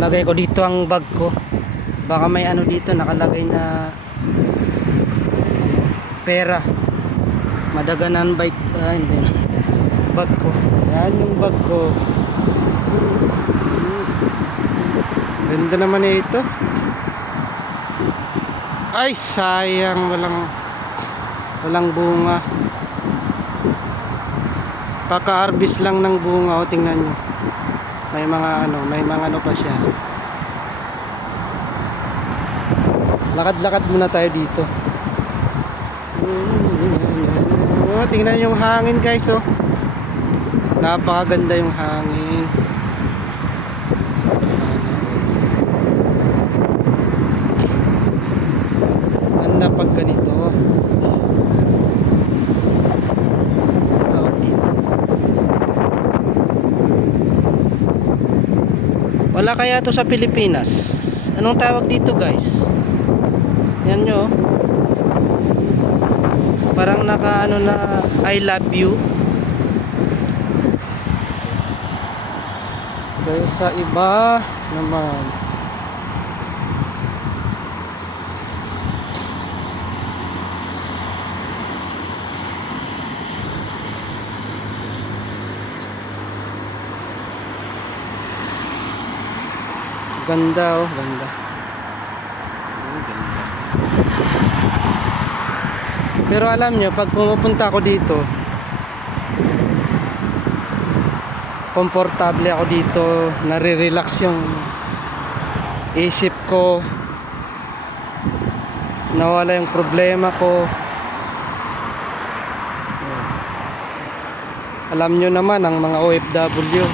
Lalagay ko dito ang bag ko. Baka may ano dito nakalagay na pera. Madaganan bike, hindi. Bag ko. Yan yung bag ko. Ganda naman ito. Ay sayang, walang bunga. Paka-harvest lang ng bunga, o tingnan nyo. May mga ano pa siya. Lakad-lakad muna tayo dito. Oh, tingnan yung hangin guys, oh. Napakaganda yung hangin. Ganda pag ganito. Wala kaya to sa Pilipinas? Anong tawag dito guys? Yan nyo. Parang naka ano na I love you. Kaya sa iba naman. Ganda, oh, ganda. Oh, ganda. Pero alam nyo, pag pumupunta ako dito, komportable ako dito, nare-relax yung isip ko, nawala yung problema ko. Alam nyo naman ang mga OFW,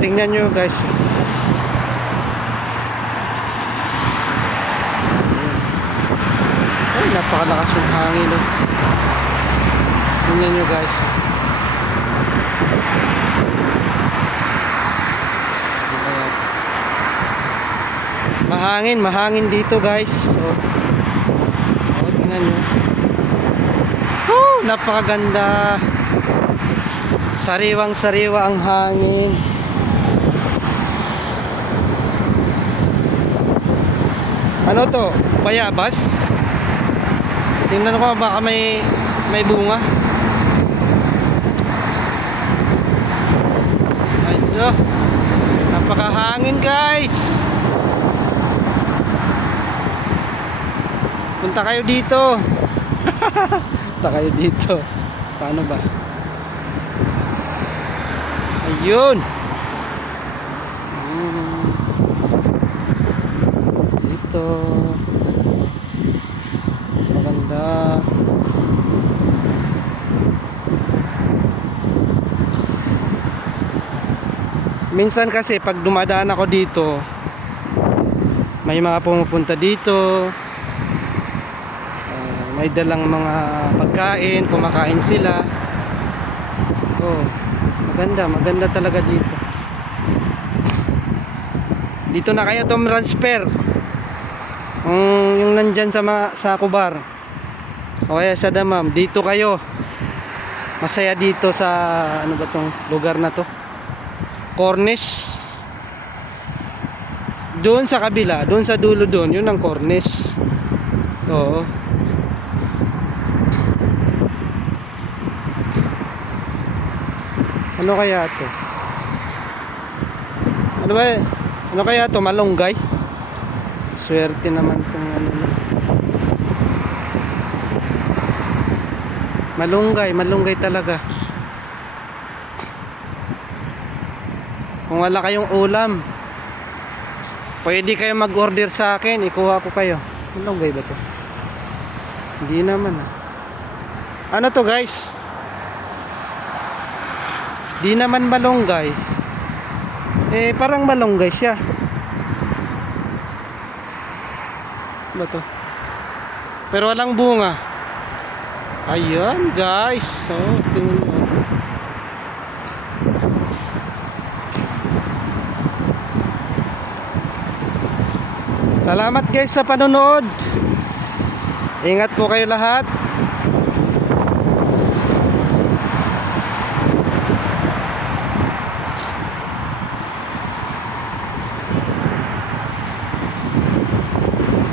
tingnan nyo guys. Ay, napakalakas yung hangin, oh. Tingnan nyo guys. Mahangin dito guys. Oh, tingnan nyo. Napakaganda. Sariwang sariwa ang hangin. Ano to? Bayabas? Tingnan ko baka may bunga. Ayun. Napakahangin guys. Punta kayo dito. Punta kayo dito. Paano ba? Ayun. Dito. Maganda. Minsan kasi pag dumadaan ako dito, may mga pumupunta dito, may dalang mga pagkain, kumakain sila. Oh, maganda talaga dito. Dito na kaya tom transfer. Yung nandyan sa Kubar o kaya sa Damam, dito kayo. Masaya dito sa ano ba tong lugar na to? Cornish. Doon sa kabila, doon sa dulo doon, yun ang Cornish. Oo. Ano kaya to? Ano ba? Ano kaya to? Malunggay? Swerte naman tong ano. Malunggay talaga. Kung wala kayong ulam, pwede kayo mag-order sa akin, ikuha ko kayo. Malunggay ba to? Hindi naman ah. Ano to guys? Di naman malunggay. Parang malunggay siya. Ba to? Pero walang bunga. Ayan guys. So, tingnan nyo. Salamat guys sa panonood. Ingat po kayo lahat.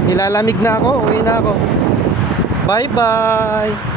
Nilalamig na ako, uwi na ako. Bye bye.